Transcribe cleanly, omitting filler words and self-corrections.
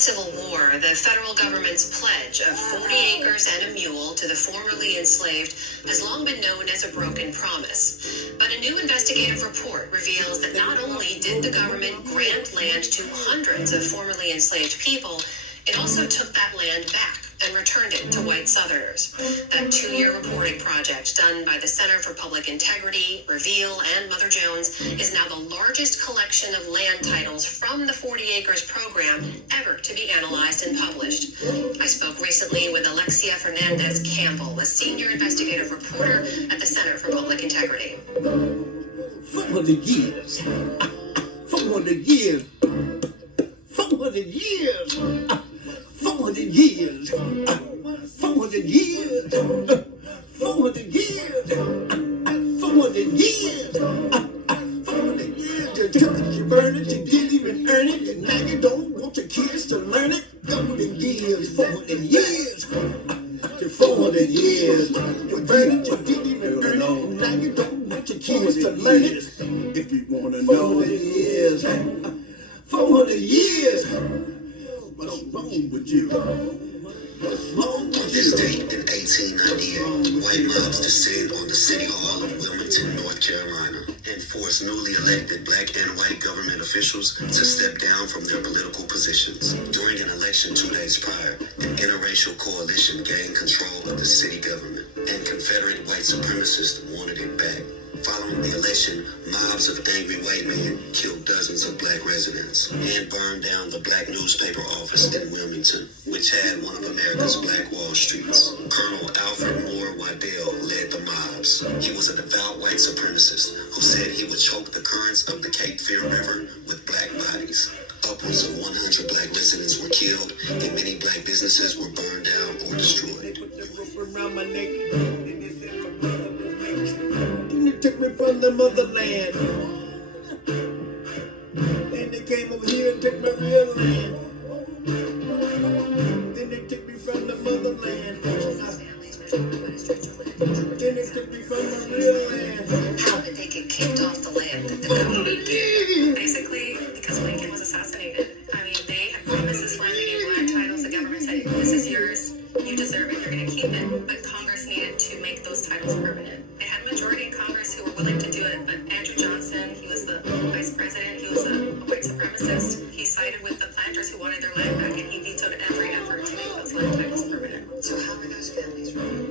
Civil War, the federal government's pledge of 40 acres and a mule to the formerly enslaved has long been known as a broken promise. But a new investigative report reveals that not only did the government grant land to hundreds of formerly enslaved people, it also took that land back and returned it to white Southerners. That 2-year reporting project done by the Center for Public Integrity, Reveal, and Mother Jones is now the largest collection of land titles from the 40 Acres program ever to be analyzed and published. I spoke recently with Alexia Fernandez Campbell, a senior investigative reporter at the Center for Public Integrity. 400 years. 400 years. 400 years. 400 years. 400 years. 400 years. 400 years. 400 years. You took it, you burned it, you didn't even earn it, and now you don't want your kids to learn it. 400 years. 400 years. 400 years. You burned it, you didn't even earn it, and now you don't want your kids to learn it. If you want to know 400 years. 400 years. What's wrong with you? What's wrong with This date in 1898, white mobs descend on the City Hall of Wilmington, North Carolina, and force newly elected black and white government officials to step down from their political positions. During an election 2 days prior, an interracial coalition gained control of the city government, and Confederate white supremacists wanted it back. Following the election, mobs of angry white men killed dozens of black residents and burned down the black newspaper office in Wilmington, which had one of America's Black Wall Streets. Colonel Alfred Moore Waddell led the mobs. He was a devout white supremacist who said he would choke the currents of the Cape Fear River with black bodies. Upwards of 100 black residents were killed, and many black businesses were burned down or destroyed. around my neck? They took me from the motherland. Then they came over here and took my real land. Then they took me from the motherland. Then they took me from my real land. How did they get kicked off the land that the government gave? Basically, because Lincoln was assassinated. I mean, they had promised this land, they gave land titles, the government said, this is yours, you deserve it, you're going to keep it. But Congress needed to make those titles permanent. They had a majority in Congress who were willing to do it, but Andrew Johnson, he was the vice president, he was a white supremacist. He sided with the planters who wanted their land back, and he vetoed every effort to make those land titles permanent. So how were those families run?